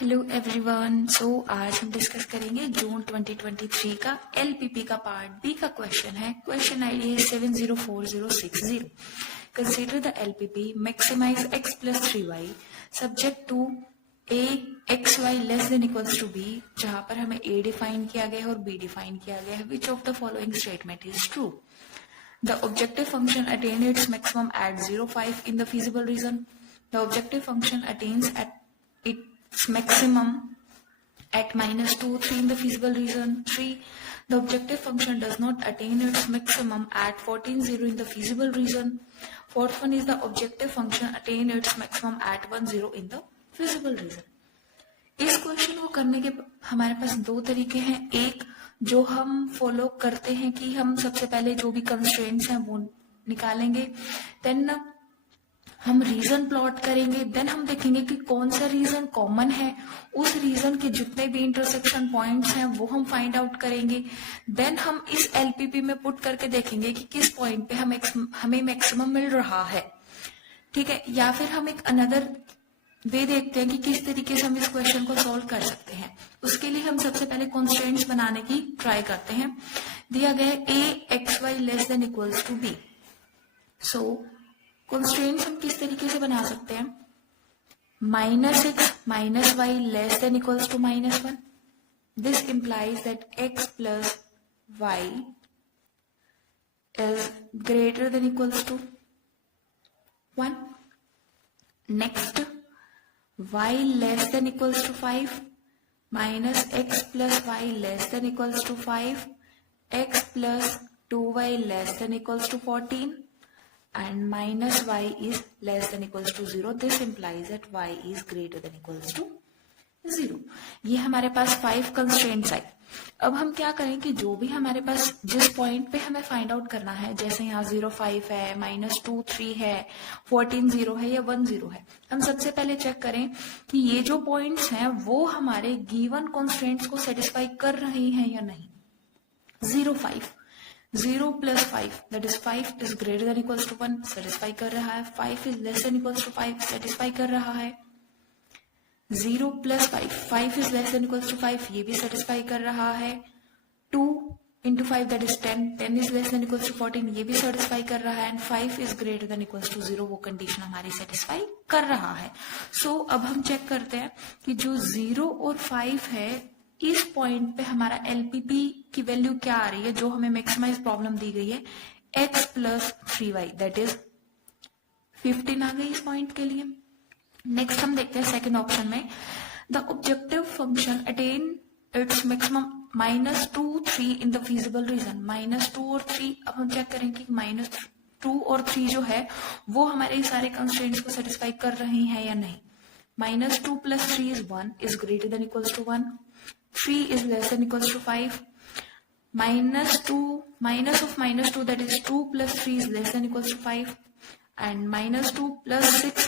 Hello everyone. आज हम discuss करेंगे जून 2023 का एलपीपी का पार्ट बी का क्वेश्चन है। क्वेश्चन आईडी है 704060। Consider the LPP maximize x plus 3y subject to a x y less than equals to b, जहां पर हमें a डिफाइन किया गया है और b डिफाइन किया गया है। Which of the following statement is true? The objective function attained its maximum at 0.5 in the feasible region. The objective function attains at its maximum at -2, 3 in the feasible region. 3. The objective function does not attain its maximum at 14.0 in the feasible region. Fourth one is the objective function attain its maximum at 10 in the feasible region. इस question को करने के हमारे पास दो तरीके हैं। एक जो हम फॉलो करते हैं कि हम सबसे पहले जो भी कंस्ट्रेंट्स हैं वो निकालेंगे, देन हम रीजन प्लॉट करेंगे, देन हम देखेंगे कि कौन सा रीजन कॉमन है, उस रीजन के जितने भी इंटरसेक्शन पॉइंट्स हैं वो हम फाइंड आउट करेंगे। देन हम इस एलपीपी में पुट करके देखेंगे कि किस पॉइंट पे हमें मैक्सिमम मिल रहा है। ठीक है, या फिर हम एक अनदर वे देखते हैं कि किस तरीके से हम इस क्वेश्चन को सॉल्व कर सकते हैं। उसके लिए हम सबसे पहले कॉन्स्टेंट्स बनाने की ट्राई करते हैं। दिया गया है a x y less than equals to b। So constants हम किस तरीके से बना सकते हैं? -x minus y less than equals to -1। This implies that x plus y is greater than equals to 1। Next, y less than equals to 5 minus x plus y less than equals to 5, x plus 2y less than equals to 14 and minus y is less than equals to 0. This implies that y is greater than equals to 0. ये हमारे पास 5 constraints आए। अब हम क्या करें कि जो भी हमारे पास जिस पॉइंट पे हमें फाइंड आउट करना है, जैसे यहाँ 0.5 है, -2 3 है, 14 0 है या 1 0 है, हम सबसे पहले चेक करें कि ये जो पॉइंट्स हैं वो हमारे गिवन कॉन्स्टेंट्स को सेटिस्फाई कर रही हैं या नहीं। 0.5 0 plus 5 that is 5 is greater than equals to 1 satisfy कर रहा है। 5 is less than equals to 5 satisfy कर रहा है। 0 plus 5 is less than equals to 5 ये भी सेटिस्फाई कर रहा है। 2 into 5 that is 10 is less than equals to 14 ये भी सेटिस्फाई कर रहा है। And 5 is greater than equals to 0 वो कंडीशन हमारी सेटिस्फाई कर रहा है। सो अब हम चेक करते हैं कि जो 0 और 5 है इस पॉइंट पे हमारा एलपीपी की वैल्यू क्या आ रही है, जो हमें मैक्सिमाइज प्रॉब्लम दी गई है x plus 3y that is 15 आ गई इस पॉइंट के लिए। नेक्स्ट हम देखते हैं सेकंड ऑप्शन में, the objective function attain its maximum -2 3 in the feasible reason. -2 और 3, अब हम चेक करेंगे कि -2 और 3 जो है वो हमारे सारे कंस्ट्रेंट्स को सेटिस्फाई कर रही हैं या नहीं। -2 plus 3 is 1 is greater than equals to 1। 3 is less than equals to 5। -2 minus of -2 that is 2 plus 3 is less than equals to 5 and -2 plus 6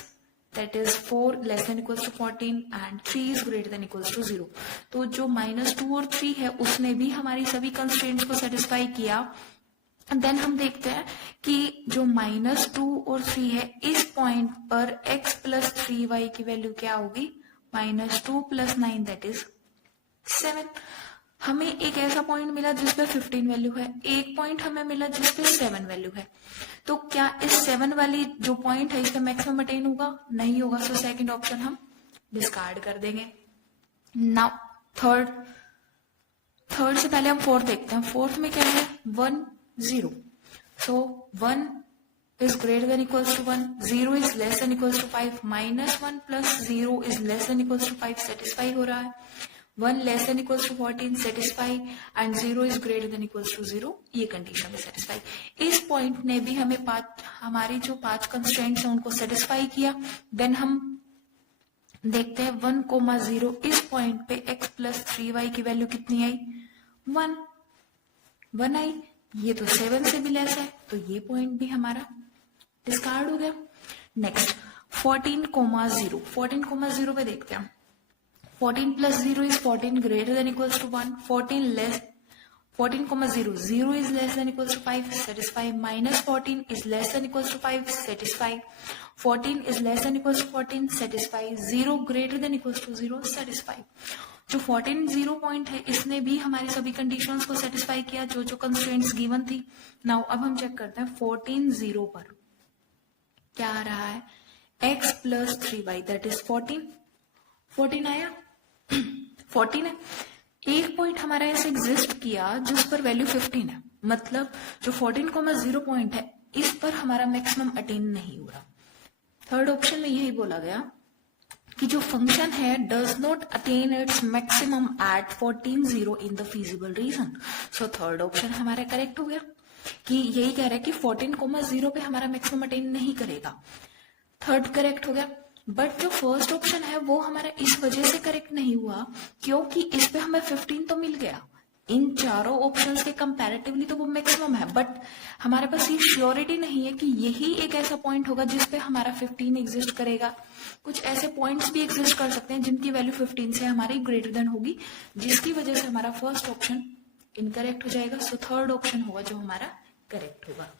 that is 4 less than equals to 14 and 3 is greater than equals to 0। तो जो -2 और 3 है उसने भी हमारी सभी constraints को satisfy किया। देन हम देखते हैं कि जो -2 और 3 है इस पॉइंट पर x प्लस 3y की वैल्यू क्या होगी? -2 प्लस 9 दैट इज 7। हमें एक ऐसा पॉइंट मिला जिसपे 15 वैल्यू है, एक पॉइंट हमें मिला जिसपे 7 वैल्यू है। तो क्या इस 7 वाली जो पॉइंट है इसका मैक्सिमम अटेन होगा? नहीं होगा। सो सेकंड ऑप्शन हम डिस्कार्ड कर देंगे। नाउ थर्ड से पहले हम फोर्थ देखते हैं। फोर्थ में क्या है? 1 0। सो 1 is greater than equals to 1, 0 is less than equals to 5, -1 plus 0 is less than equals to 5 satisfy हो रहा है। 1 less than equals to 14 satisfy and 0 is greater than equals to 0 ये कंडीशन में सेटिस्फाई। इस point ने भी हमें हमारी जो 5 कंस्ट्रेंट्स हैं उनको सेटिस्फाई किया। देन हम देखते हैं 1,0 इस पॉइंट पे x प्लस 3y की वैल्यू कितनी आई? 1 आई। ये तो 7 से भी लेस है तो ये पॉइंट भी हमारा डिस्कार्ड हो गया। नेक्स्ट 14,0 पे देखते हैं। 14 plus 0 is 14 greater than equals to 1. 14,0, 0 is less than equals to 5, satisfy. Minus 14 is less than equals to 5, satisfy. 14 is less than equals to 14, satisfy. 0 greater than equals to 0, satisfy. जो 14 0 point है इसने भी हमारी सभी conditions को satisfy किया जो जो कंस्ट्रेंट्स गिवन थी. नाउ अब हम चेक करते हैं 14 0 पर क्या आ रहा है. x plus 3y that is 14 आया. 14 है. एक पॉइंट हमारा ऐसे एग्जिस्ट किया जिस पर वैल्यू 15 है. मतलब जो 14,0 पॉइंट है इस पर हमारा मैक्सिमम अटेन नहीं हो रहा. थर्ड ऑप्शन में यही बोला गया कि जो फंक्शन है does not attain its maximum at 14 0 in the feasible region. So third option हमारा करेक्ट हो गया कि यही कह रहा है कि 14,0 पे हमारा मैक्सिमम अटेन नहीं करेगा. थर्ड करेक्ट हो गया. बट जो फर्स्ट ऑप्शन है वो हमारा इस वजह से करेक्ट नहीं हुआ क्योंकि इस पे हमें 15 तो मिल गया. इन चारों ऑप्शंस के कंपैरेटिवली तो वो मैक्सिमम है बट हमारे पास ये श्योरिटी नहीं है कि यही एक ऐसा पॉइंट होगा जिसपे हमारा 15 एग्जिस्ट करेगा. कुछ ऐसे पॉइंट्स भी एग्जिस्ट कर सकते हैं जिनकी वैल्यू 15 से हमारी ग्रेटर देन होगी जिसकी वजह से हमारा फर्स्ट ऑप्शन इनकरेक्ट हो जाएगा. सो थर्ड ऑप्शन होगा जो हमारा करेक्ट होगा.